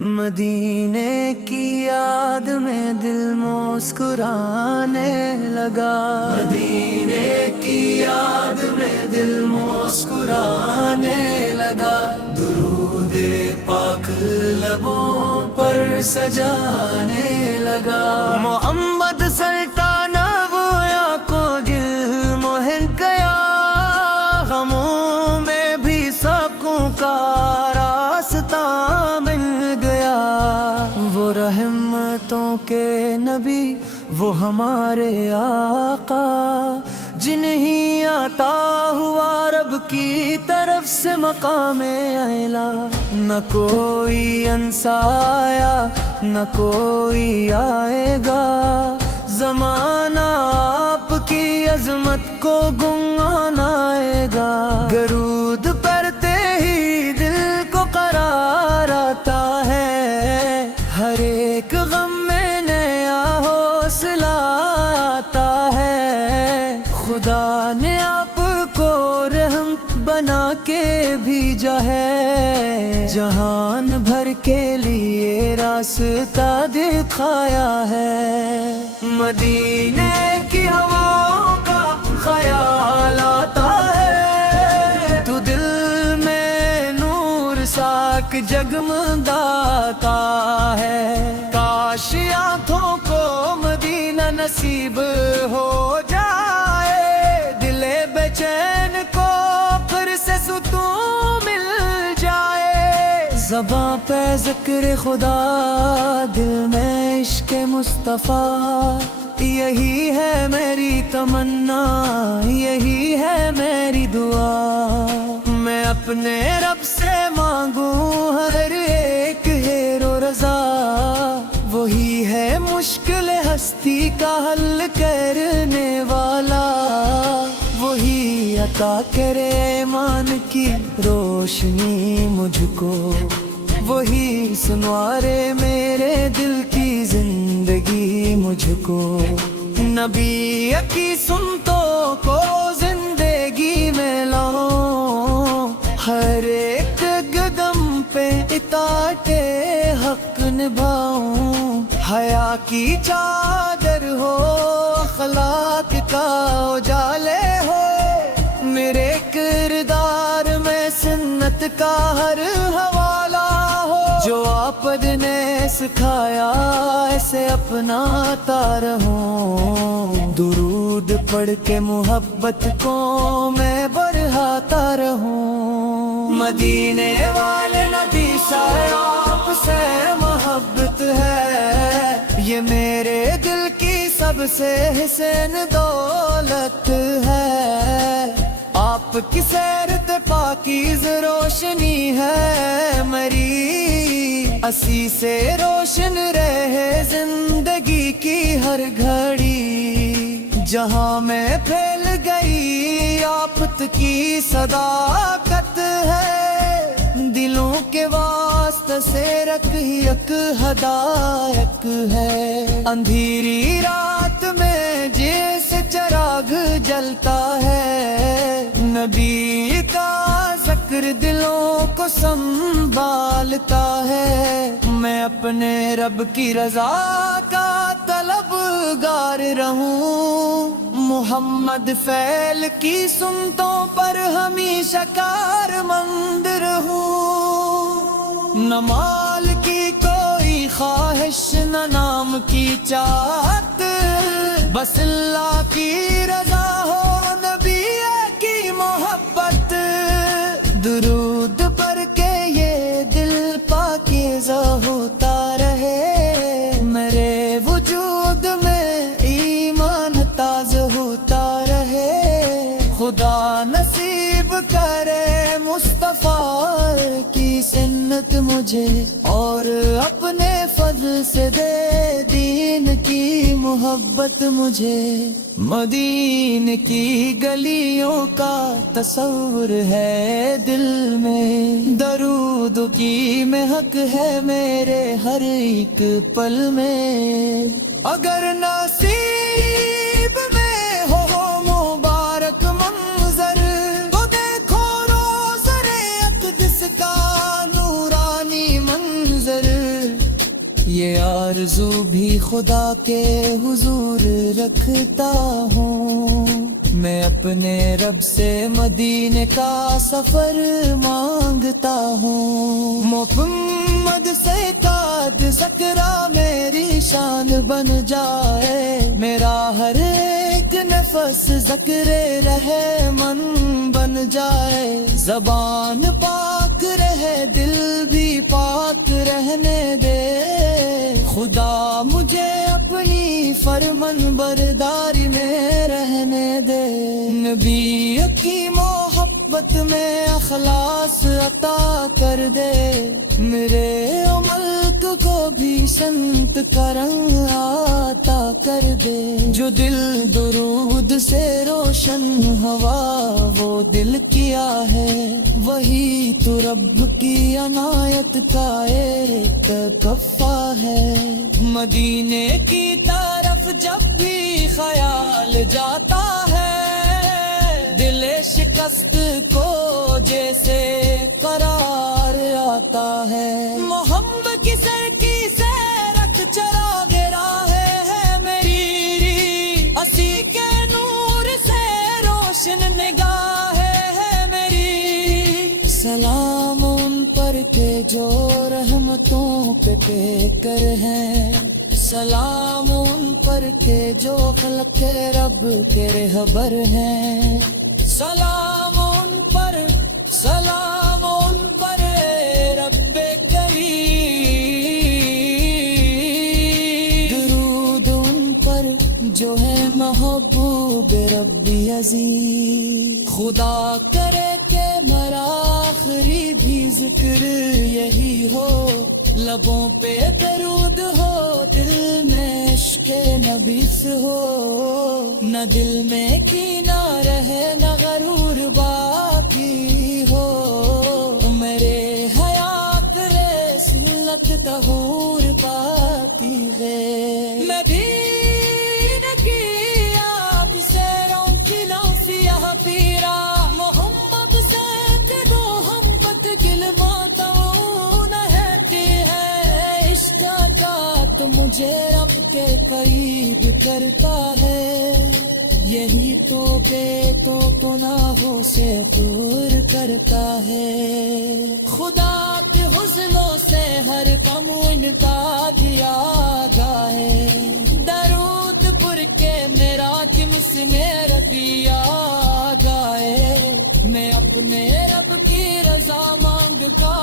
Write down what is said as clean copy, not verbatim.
مدینے کی یاد میں دل مسکرانے لگا، مدینے کی یاد میں دل مسکرانے لگا، درود پاک لبوں پر سجانے لگا، محمد سلطان ابویا کو دل موہ گیا، غموں میں بھی سکون کا راستہ مل گیا، وہ رحمتوں کے نبی وہ ہمارے آقا، جنہیں عطا ہوا رب کی طرف سے مقام اعلیٰ، نہ کوئی انسا آیا نہ کوئی آئے گا، زمانہ آپ کی عظمت کو گنگنائے گا، درود پڑھتے ہی دل کو قرار آتا ہے، ہر ایک غم میں نیا حوصلہ آتا ہے، خدا نے آپ کو رحم بنا کے بھیجا ہے، جہان بھر کے لیے راستہ دکھایا ہے، مدینے کی ہواؤں کا خیال آتا ہے، تو دل میں نور ساک جگمگاتا ہے، کاش آنکھوں کو مدینہ نصیب ہو جائے، دل بے چین کو پھر سے سکون مل جائے، زباں پہ ذکر خدا دل میں عشق مصطفیٰ، یہی ہے میری تمنا یہی ہے میری دعا، میں اپنے رب سے مانگوں ہر ایک خیر و رضا، وہی ہے مشکل ہستی کا حل کرنے والا، وہی عطا کرے ایمان کی روشنی مجھ کو، وہی سنوارے میرے دل کی زندگی مجھ کو، نبی کی سنتوں کو زندگی میں لاؤں، ہر ایک قدم پہ اطاعت حق نبھاؤں، حیا کی چادر ہو اخلاق کا اجالے ہو، میرے کردار میں سنت کا ہر حوالہ ہو، جو آپ نے سکھایا اسے اپناتا رہوں، درود پڑھ کے محبت کو میں بڑھاتا رہوں، مدینے والے نبی سے آپ سے محبت ہے، یہ میرے دل کی سب سے حسین دولت ہے، آپ کی سیرت پاکیز روشنی ہے میری، اسی سے روشن رہے زندگی کی ہر گھڑی، جہاں میں پھیل گئی آفت کی صداقت ہے، دلوں کے واسطے سے رکھ یک ہدایت ہے، اندھیری رات میں جیسے چراغ جلتا ہے، نبی کا ذکر دلوں کو سنبھالتا ہے، میں اپنے رب کی رضا کا طلبگار رہوں، محمد فعل کی سنتوں پر ہمیشہ کارمند رہوں، نہ مال کی کوئی خواہش نہ نام کی چاہت، بس اللہ کی رضا ہو نبی کی محبت، درود پڑھ کے یہ دل پاکیزہ ہوتا رہے، میرے وجود میں ایمان تازہ ہوتا رہے، خدا نصیب کرے مصطفیٰ کی سنت مجھے، اور اپنے فضل سے دے دین کی محبت مجھے، مدینے کی گلیوں کا تصور ہے دل میں، درود کی مہک ہے میرے ہر ایک پل میں، اگر نصیب میں ہو مبارک منظر تو دیکھو روزہ اقدس کا نورانی منظر، یہ آرزو بھی خدا کے حضور رکھتا ہوں، میں اپنے رب سے مدینے کا سفر مانگتا ہوں۔ محمد سے قاد ذکرہ میری شان بن جائے، میرا ہر ایک نفس ذکر رحمن بن جائے، زبان پاک رہے دل بھی پاک رہنے دے، خدا مجھے اپنی فرمان برداری میں رہنے دے، نبی کی محبت میں اخلاص عطا کر دے، میرے ملک کو بھی سنت کا رنگ عطا کر دے، جو دل درود سے روشن ہوا وہ دل کیا ہے، وہی تو رب کی عنایت کا ایک کفہ ہے، مدینے کی طرف جب بھی خیال جاتا ہے، دل شکست کو جیسے قرار آتا ہے، محمد کی سر کی سیرت چراغ راہ ہے میری، اسی کے نور سے روشن نگاہ ہے میری، سلام ان پر کے جو رحمتوں پہ کر ہیں، سلام ان پر کے جو خلق رب کے رہبر ہیں، سلام ان پر، سلام ان پر رب کریم، درود ان پر جو ہے محبوب ربی عزیز، خدا کرے کہ میرا آخری بھی ذکر یہی ہو، لبوں پہ درود ہو، دل میں عشق نبی سے ہو، نہ دل میں کینہ رہے نہ غرور باقی ہو، میرے حیات رے سلت طہور پاتی ہے، میں بھی نہ کیا بسیروں کی نوسیہ پیرا، محمد سے دلو ہم بد گل ماتون ہیتی ہے، عشق کا تو مجھے رب کے قریب کرتا ہے، یہی تو بے تو گناہوں سے دور کرتا ہے، خدا کے حضنوں سے ہر کم ان کا دیا گائے، درود پر کے میرا کمس نے ردیا گائے، میں اپنے رب کی رضا مانگ گا